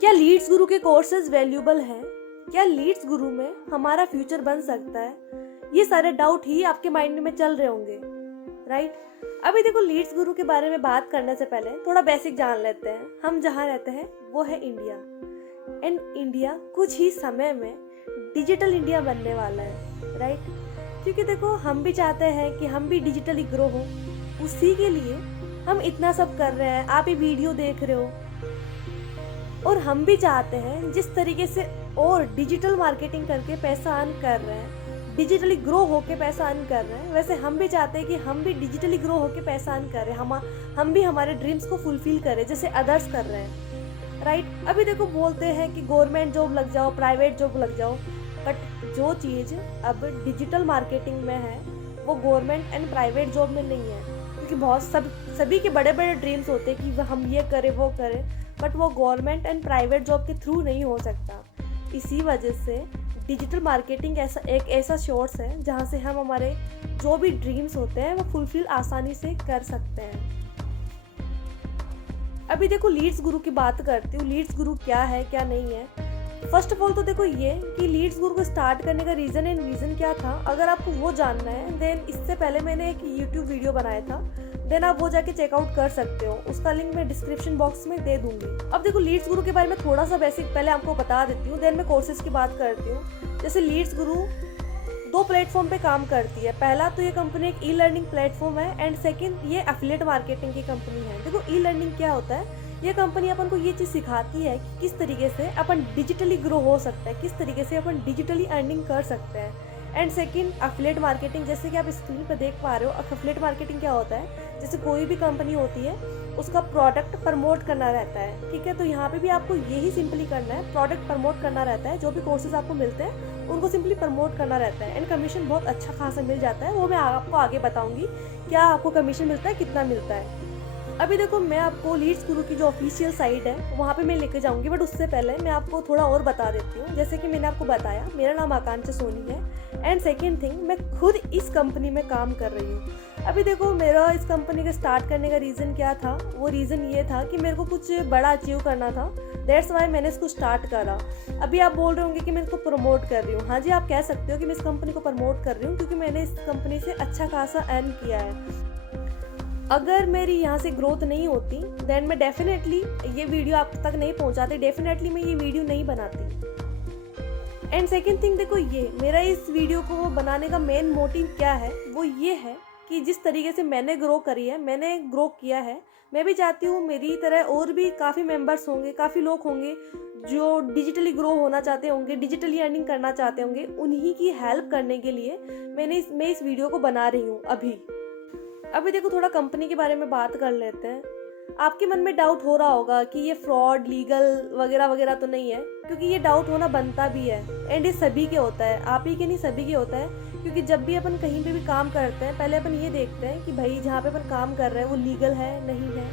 क्या लीड्स गुरु के courses valuable हैं? क्या लीड्स गुरु में हमारा फ्यूचर बन सकता है? ये सारे डाउट ही आपके माइंड में चल रहे होंगे, राइट? अभी देखो, लीड्स गुरु के बारे में बात करने से पहले थोड़ा बेसिक जान लेते हैं। हम जहाँ रहते हैं वो है इंडिया, एंड इंडिया कुछ ही समय में डिजिटल इंडिया बनने वाला है, राइट? क्योंकि देखो, हम भी चाहते हैं कि हम भी डिजिटली ग्रो हो, उसी के लिए हम इतना सब कर रहे हैं। आप ये वीडियो देख रहे हो, और हम भी चाहते हैं जिस तरीके से और डिजिटल मार्केटिंग करके पैसा अर्न कर रहे हैं, डिजिटली ग्रो होके पैसा अर्न कर रहे हैं, वैसे हम भी चाहते हैं कि हम भी डिजिटली ग्रो होके पैसा अर्न कर रहे हैं, हम भी हमारे ड्रीम्स को फुलफिल करें जैसे अदर्स कर रहे हैं, राइट? अभी देखो, बोलते हैं कि गवर्नमेंट जॉब लग जाओ, प्राइवेट जॉब लग जाओ, बट जो चीज़ अब डिजिटल मार्केटिंग में है वो गवर्नमेंट एंड प्राइवेट जॉब में नहीं है। क्योंकि बहुत सभी के बड़े बड़े ड्रीम्स होते हैं कि हम ये करें वो करें, बट वो गवर्नमेंट एंड प्राइवेट जॉब के थ्रू नहीं हो सकता। इसी वजह से डिजिटल मार्केटिंग एक ऐसा सोर्स है जहाँ से हम हमारे जो भी ड्रीम्स होते हैं वो फुलफिल आसानी से कर सकते हैं। अभी देखो, लीड्स गुरु की बात करती हूँ। लीड्स गुरु क्या है, क्या नहीं है? फर्स्ट ऑफ ऑल तो देखो ये कि लीड्स गुरु को स्टार्ट करने का रीज़न एंड विज़न क्या था। अगर आपको वो जानना है, देन इससे पहले मैंने एक यूट्यूब वीडियो बनाया था, देन आप वो जाके चेकआउट कर सकते हो। उसका लिंक मैं डिस्क्रिप्शन बॉक्स में दे दूंगी। अब देखो, लीड्स गुरु के बारे में थोड़ा सा बेसिक पहले आपको बता देती हूँ, देन मैं कोर्सेज की बात करती हूँ। जैसे लीड्स गुरु 2 प्लेटफॉर्म पे काम करती है। पहला तो ये कंपनी एक ई लर्निंग प्लेटफॉर्म है, एंड सेकंड ये एफिलिएट मार्केटिंग की कंपनी है। देखो, ई लर्निंग क्या होता है? ये कंपनी अपन को ये चीज़ सिखाती है कि किस तरीके से अपन डिजिटली ग्रो हो सकता है, किस तरीके से अपन डिजिटली अर्निंग कर सकते हैं। एंड सेकंड, एफिलिएट मार्केटिंग, जैसे कि आप स्क्रीन पर देख पा रहे हो। एफिलिएट मार्केटिंग क्या होता है? जैसे कोई भी कंपनी होती है, उसका प्रोडक्ट प्रमोट करना रहता है, ठीक है? तो यहाँ पे भी आपको यही सिंपली करना है, प्रोडक्ट प्रमोट करना रहता है। जो भी कोर्सेज आपको मिलते हैं उनको सिंपली प्रमोट करना रहता है, एंड कमीशन बहुत अच्छा खासा मिल जाता है। वो मैं आपको आगे बताऊँगी क्या आपको कमीशन मिलता है, कितना मिलता है। अभी देखो, मैं आपको लीड्स गुरु की जो ऑफिशियल साइट है वहाँ पे मैं लेके जाऊँगी, बट उससे पहले मैं आपको थोड़ा और बता देती हूँ। जैसे कि मैंने आपको बताया, मेरा नाम आकांक्षा सोनी है, एंड सेकंड थिंग, मैं खुद इस कंपनी में काम कर रही हूँ। अभी देखो, मेरा इस कंपनी का स्टार्ट करने का रीज़न क्या था? वो रीज़न ये था कि मेरे को कुछ बड़ा अचीव करना था, दैट्स वाई मैंने इसको स्टार्ट करा। अभी आप बोल रहे होंगे कि मैं इसको प्रमोट कर रही हूँ। हाँ जी, आप कह सकते हो कि मैं इस कंपनी को प्रमोट कर रही हूँ, क्योंकि मैंने इस कंपनी से अच्छा खासा अर्न किया है। अगर मेरी यहाँ से ग्रोथ नहीं होती, देन मैं डेफिनेटली ये वीडियो आप तक नहीं पहुँचाती, डेफिनेटली मैं ये वीडियो नहीं बनाती। एंड सेकंड थिंग, देखो, ये मेरा इस वीडियो को बनाने का मेन मोटिव क्या है? वो ये है कि जिस तरीके से मैंने ग्रो करी है, मैंने ग्रो किया है, मैं भी चाहती हूँ मेरी तरह और भी काफ़ी मेंबर्स होंगे, काफ़ी लोग होंगे जो डिजिटली ग्रो होना चाहते होंगे, डिजिटली अर्निंग करना चाहते होंगे। उन्हीं की हेल्प करने के लिए मैं इस वीडियो को बना रही हूँ अभी देखो, थोड़ा कंपनी के बारे में बात कर लेते हैं। आपके मन में डाउट हो रहा होगा कि ये फ्रॉड, लीगल वगैरह वगैरह तो नहीं है, क्योंकि ये डाउट होना बनता भी है, एंड ये सभी के होता है, आप ही के नहीं, सभी के होता है। क्योंकि जब भी अपन कहीं पे भी काम करते हैं, पहले अपन ये देखते हैं कि भाई जहाँ पे अपन काम कर रहे हैं वो लीगल है, नहीं है,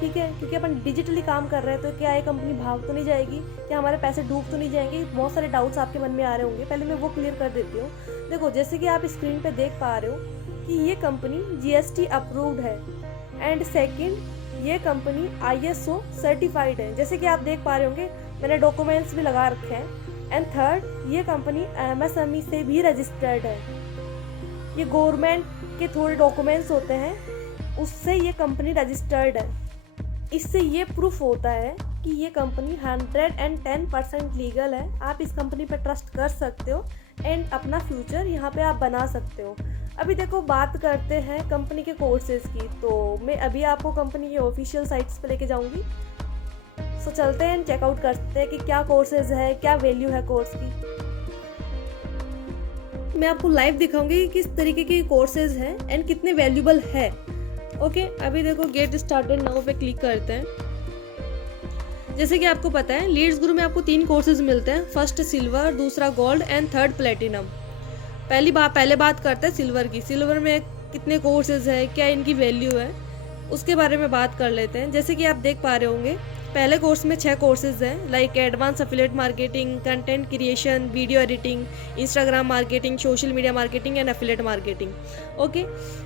ठीक है? क्योंकि अपन डिजिटली काम कर रहे हैं, तो क्या ये कंपनी भाग तो नहीं जाएगी, क्या हमारे पैसे डूब तो नहीं जाएंगे? बहुत सारे डाउट्स आपके मन में आ रहे होंगे, पहले मैं वो क्लियर कर देती हूँ। देखो, जैसे कि आप स्क्रीन पर देख पा रहे हो कि ये कंपनी GST अप्रूव्ड है, एंड सेकंड, ये कंपनी ISO सर्टिफाइड है, जैसे कि आप देख पा रहे होंगे, मैंने डॉक्यूमेंट्स भी लगा रखे हैं। एंड थर्ड, ये कंपनी MSME से भी रजिस्टर्ड है। ये गवर्नमेंट के थोड़े डॉक्यूमेंट्स होते हैं, उससे ये कंपनी रजिस्टर्ड है। इससे ये प्रूफ होता है कि ये कंपनी 110% लीगल है। आप इस कंपनी पर ट्रस्ट कर सकते हो, एंड अपना फ्यूचर यहाँ पे आप बना सकते हो। अभी देखो, बात करते हैं कंपनी के कोर्सेज की, तो मैं अभी आपको कंपनी के ऑफिशियल साइट्स पे लेके जाऊंगी। सो चलते हैं, चेकआउट करते हैं कि क्या कोर्सेज है, क्या वैल्यू है कोर्स की। मैं आपको लाइव दिखाऊंगी कि किस तरीके के कोर्सेज हैं एंड कितने वैल्यूबल है। ओके, अभी देखो, गेट स्टार्टेड नाउ पे क्लिक करते हैं। जैसे कि आपको पता है, लीड्स गुरु में आपको 3 कोर्सेज मिलते हैं, फर्स्ट सिल्वर, दूसरा गोल्ड एंड थर्ड प्लेटिनम। पहले बात करते हैं सिल्वर की। सिल्वर में कितने कोर्सेज है, क्या इनकी वैल्यू है, उसके बारे में बात कर लेते हैं। जैसे कि आप देख पा रहे होंगे, पहले कोर्स में 6 कोर्सेज हैं, like advance affiliate marketing, content creation, video editing, Instagram marketing, social media marketing and affiliate marketing. Okay,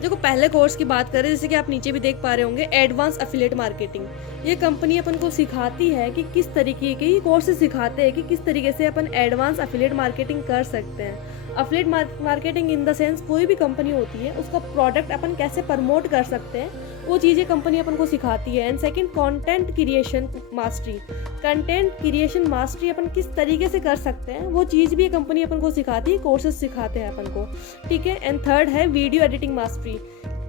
देखो पहले कोर्स की बात करें, जैसे कि आप नीचे भी देख पा रहे होंगे, एडवांस एफिलिएट मार्केटिंग। ये कंपनी अपन को सिखाती है कि किस तरीके के, ये कोर्सेज सिखाते हैं कि किस तरीके से अपन एडवांस एफिलिएट मार्केटिंग कर सकते हैं। Affiliate marketing in the sense कोई भी कंपनी होती है उसका प्रोडक्ट अपन कैसे प्रमोट कर सकते हैं, वो चीज़ें कंपनी अपन को सिखाती है। And second, content creation mastery. Content creation mastery अपन किस तरीके से कर सकते हैं, वो चीज़ भी कंपनी अपन को सिखाती है, कोर्सेज सिखाते हैं अपन को, ठीक है। एंड थर्ड है वीडियो एडिटिंग मास्टरी।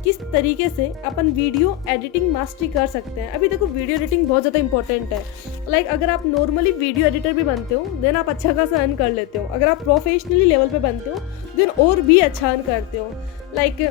किस तरीके से अपन वीडियो एडिटिंग मास्टरी कर सकते हैं। अभी देखो वीडियो एडिटिंग बहुत ज़्यादा इंपॉर्टेंट है। लाइक अगर आप नॉर्मली वीडियो एडिटर भी बनते हो देन आप अच्छा खासा अर्न कर लेते हो। अगर आप प्रोफेशनली लेवल पे बनते हो देन और भी अच्छा अर्न करते हो। लाइक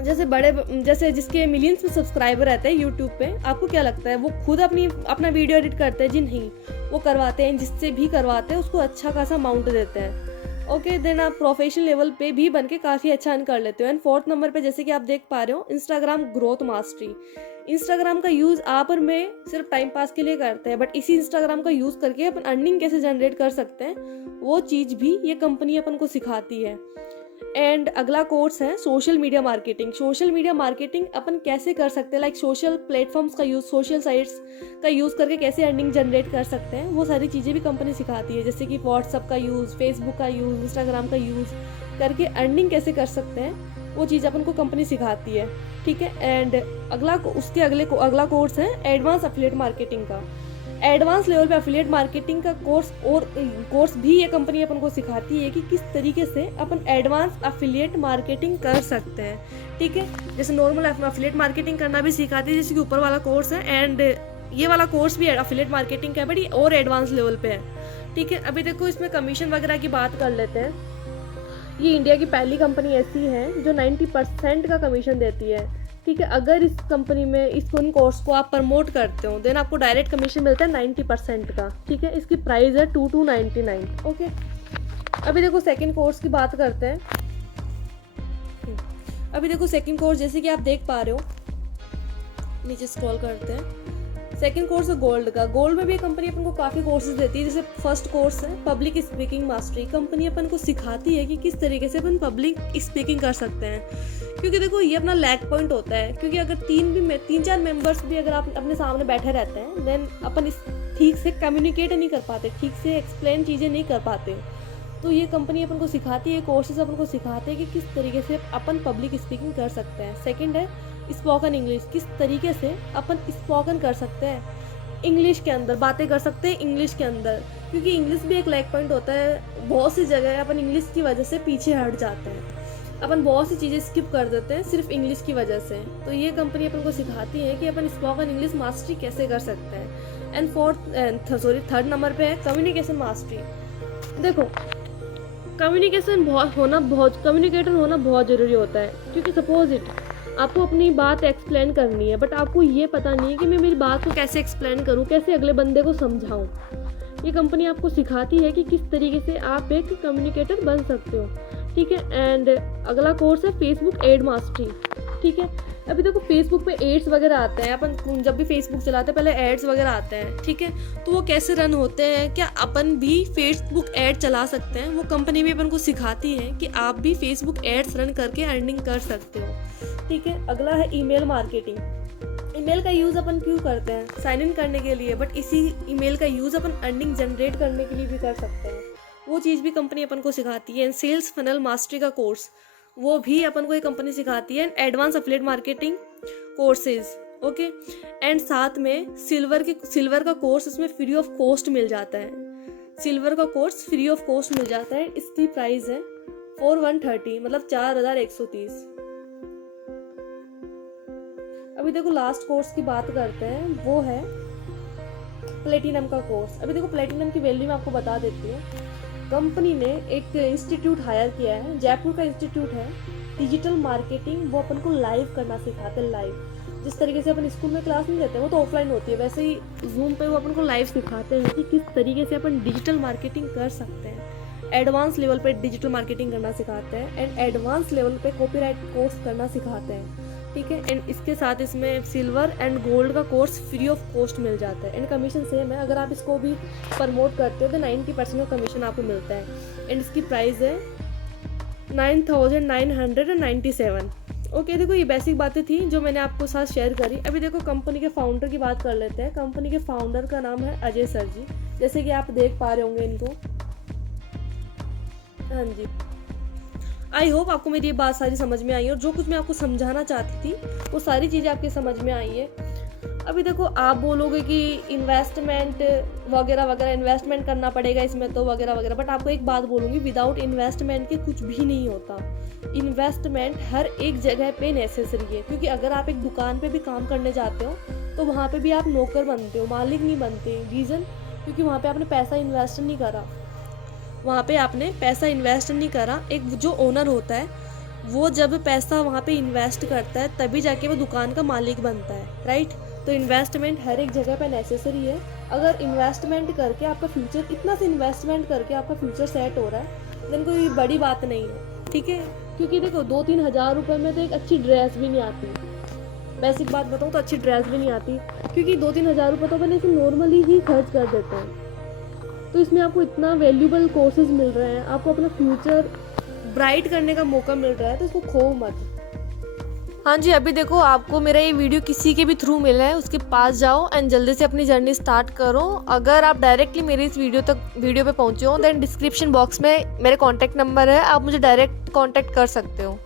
जैसे जिसके मिलियंस में सब्सक्राइबर रहते हैं यूट्यूब पे, आपको क्या लगता है वो खुद अपना वीडियो एडिट करते हैं? जी नहीं, वो करवाते हैं, जिससे भी करवाते हैं उसको अच्छा खासा अमाउंट देते हैं। ओके, देन आप प्रोफेशनल लेवल पे भी बन के काफ़ी अच्छा अर्न कर लेते हो। एंड फोर्थ नंबर पे जैसे कि आप देख पा रहे हो, इंस्टाग्राम ग्रोथ मास्टरी। इंस्टाग्राम का यूज़ आप और मैं सिर्फ टाइम पास के लिए करते हैं, बट इसी इंस्टाग्राम का यूज़ करके अपन अर्निंग कैसे जनरेट कर सकते हैं, वो चीज़ भी ये कंपनी अपन को सिखाती है। एंड अगला कोर्स है social media marketing. Social media marketing अपन कैसे कर सकते हैं, लाइक सोशल प्लेटफॉर्म्स का यूज़, सोशल साइट्स का यूज़ करके कैसे अर्निंग जनरेट कर सकते हैं, वो सारी चीज़ें भी कंपनी सिखाती है। जैसे कि व्हाट्सअप का यूज़, फेसबुक का यूज़, इंस्टाग्राम का यूज़ करके अर्निंग कैसे कर सकते हैं, वो चीज़ अपन को कंपनी सिखाती है, ठीक है। एंड अगला कोर्स है एडवांस एफिलिएट मार्केटिंग का। एडवांस लेवल पे एफिलिएट मार्केटिंग का कोर्स भी ये कंपनी अपन को सिखाती है कि किस तरीके से अपन एडवांस एफिलिएट मार्केटिंग कर सकते हैं, ठीक है। जैसे नॉर्मल एफिलिएट मार्केटिंग करना भी सिखाती है, जैसे कि ऊपर वाला कोर्स है, एंड ये वाला कोर्स भी एफिलिएट मार्केटिंग का है, बट ये और एडवांस लेवल पे है, ठीक है। अभी देखो इसमें कमीशन वगैरह की बात कर लेते हैं। ये इंडिया की पहली कंपनी ऐसी है जो 90% का कमीशन देती है, ठीक है। अगर इस कंपनी में इस कोर्स को आप प्रमोट करते हो देन आपको डायरेक्ट कमीशन मिलता है 90% का, ठीक है। इसकी प्राइस है 2299। ओके, अभी देखो सेकंड कोर्स की बात करते हैं। अभी देखो सेकंड कोर्स जैसे कि आप देख पा रहे हो, नीचे स्क्रॉल करते हैं। सेकंड कोर्स है गोल्ड का। गोल्ड में भी कंपनी अपन को काफ़ी कोर्सेज देती है। जैसे फर्स्ट कोर्स है पब्लिक स्पीकिंग मास्टरी। कंपनी अपन को सिखाती है कि किस तरीके से अपन पब्लिक स्पीकिंग कर सकते हैं, क्योंकि देखो ये अपना लैक पॉइंट होता है। क्योंकि अगर 3-4 मेंबर्स भी अगर आप अपने सामने बैठे रहते हैं देन अपन ठीक से कम्युनिकेट नहीं कर पाते, ठीक से एक्सप्लेन चीज़ें नहीं कर पाते। तो ये कंपनी अपन को सिखाती है, कोर्सेज अपन को सिखाते हैं कि किस तरीके से अपन पब्लिक स्पीकिंग कर सकते हैं। सेकंड है स्पोकन इंग्लिश। किस तरीके से अपन स्पोकन कर सकते हैं, इंग्लिश के अंदर बातें कर सकते हैं इंग्लिश के अंदर, क्योंकि इंग्लिश भी एक लैक पॉइंट होता है। बहुत सी जगह अपन इंग्लिश की वजह से पीछे हट जाते हैं, अपन बहुत सी चीज़ें स्किप कर देते हैं सिर्फ इंग्लिश की वजह से। तो ये कंपनी अपन को सिखाती है कि अपन स्पोकन इंग्लिश मास्टरी कैसे कर सकते हैं। एंड थर्ड नंबर पे है कम्युनिकेशन मास्टरी। देखो कम्युनिकेटर होना बहुत ज़रूरी होता है, क्योंकि सपोज इट आपको अपनी बात एक्सप्लेन करनी है, बट आपको ये पता नहीं है कि मैं मेरी बात को कैसे एक्सप्लेन करूँ, कैसे अगले बंदे को समझाऊँ। ये कंपनी आपको सिखाती है कि किस तरीके से आप एक कम्युनिकेटर बन सकते हो, ठीक है। एंड अगला कोर्स है फेसबुक एड मास्टरी, ठीक है। अभी देखो फेसबुक पे एड्स वगैरह आते हैं, अपन जब भी फेसबुक चलाते हैं पहले एड्स वगैरह आते हैं, ठीक है। तो वो कैसे रन होते हैं, क्या अपन भी फेसबुक एड चला सकते हैं, वो कंपनी भी अपन को सिखाती है कि आप भी फेसबुक एड्स रन करके अर्निंग कर सकते हो, ठीक है। अगला है ईमेल मार्केटिंग। ईमेल का यूज़ अपन क्यों करते हैं, साइन इन करने के लिए, बट इसी ईमेल का यूज़ अपन अर्निंग जनरेट करने के लिए भी कर सकते हैं, वो चीज़ भी कंपनी अपन को सिखाती है। एंड सेल्स फनल मास्टरी का कोर्स, वो भी अपन को ये कंपनी सिखाती है। And advance affiliate marketing courses, okay. And साथ में सिल्वर का कोर्स इसमें फ्री ऑफ कॉस्ट मिल जाता है। सिल्वर का कोर्स फ्री ऑफ कॉस्ट मिल जाता है, इसकी प्राइस है 4130, मतलब 4130। अभी देखो लास्ट कोर्स की बात करते हैं, वो है प्लेटिनम का कोर्स। अभी देखो प्लेटिनम की वैल्यू मैं आपको बता देती हूँ। कंपनी ने एक इंस्टीट्यूट हायर किया है, जयपुर का इंस्टीट्यूट है, डिजिटल मार्केटिंग। वो अपन को लाइव करना सिखाते हैं, लाइव। जिस तरीके से अपन स्कूल में क्लास नहीं लेते हैं वो तो ऑफलाइन होती है, वैसे ही जूम पे वो अपन को लाइव सिखाते हैं कि किस तरीके से अपन डिजिटल मार्केटिंग कर सकते हैं। एडवांस लेवल पे डिजिटल मार्केटिंग करना सिखाते हैं, एंड एडवांस लेवल पे कॉपीराइट कोर्स करना सिखाते हैं। ठीक है। एंड इसके साथ इसमें सिल्वर एंड गोल्ड का कोर्स फ्री ऑफ कॉस्ट मिल जाता है। एंड कमीशन सेम है, अगर आप इसको भी प्रमोट करते हो तो 90% का कमीशन आपको मिलता है। एंड इसकी प्राइस है 9,997। ओके, देखो ये बेसिक बातें थी जो मैंने आपको साथ शेयर करी। अभी देखो कंपनी के फाउंडर की बात कर लेते हैं। कंपनी के फाउंडर का नाम है अजय सर जी, जैसे कि आप देख पा रहे होंगे इनको। हाँ जी, आई होप आपको मेरी ये बात सारी समझ में आई है और जो कुछ मैं आपको समझाना चाहती थी वो सारी चीज़ें आपकी समझ में आई है। अभी देखो आप बोलोगे कि इन्वेस्टमेंट वगैरह वगैरह, इन्वेस्टमेंट करना पड़ेगा इसमें तो वगैरह वगैरह, बट आपको एक बात बोलूँगी, विदाउट इन्वेस्टमेंट के कुछ भी नहीं होता। इन्वेस्टमेंट हर एक जगह पे नेसेसरी है, क्योंकि अगर आप एक दुकान पे भी काम करने जाते हो तो वहाँ पे भी आप नौकर बनते हो, मालिक नहीं बनते। रीज़न, क्योंकि वहाँ पे आपने पैसा इन्वेस्ट नहीं करा, वहाँ पे आपने पैसा इन्वेस्ट नहीं करा। एक जो ओनर होता है वो जब पैसा वहाँ पे इन्वेस्ट करता है तभी जाके वो दुकान का मालिक बनता है, राइट। तो इन्वेस्टमेंट हर एक जगह पे नेसेसरी है। अगर इन्वेस्टमेंट करके आपका फ्यूचर, इतना से इन्वेस्टमेंट करके आपका फ्यूचर सेट हो रहा है, देन कोई बड़ी बात नहीं है, ठीक है। क्योंकि देखो 2-3 हज़ार रुपये में तो एक अच्छी ड्रेस भी नहीं आती। बेसिक बात बताऊँ तो अच्छी ड्रेस भी नहीं आती, क्योंकि 2-3 हज़ार रुपये तो अपन इसे नॉर्मली ही खर्च कर देते हैं। तो इसमें आपको इतना वैल्यूबल कोर्सेज मिल रहे हैं, आपको अपना फ्यूचर ब्राइट करने का मौका मिल रहा है, तो इसको खो मत। हाँ जी, अभी देखो आपको मेरा ये वीडियो किसी के भी थ्रू मिला है, उसके पास जाओ एंड जल्दी से अपनी जर्नी स्टार्ट करो। अगर आप डायरेक्टली मेरी इस वीडियो पे पहुँचे हो, देन डिस्क्रिप्शन बॉक्स में मेरे कॉन्टैक्ट नंबर है, आप मुझे डायरेक्ट कॉन्टैक्ट कर सकते हो।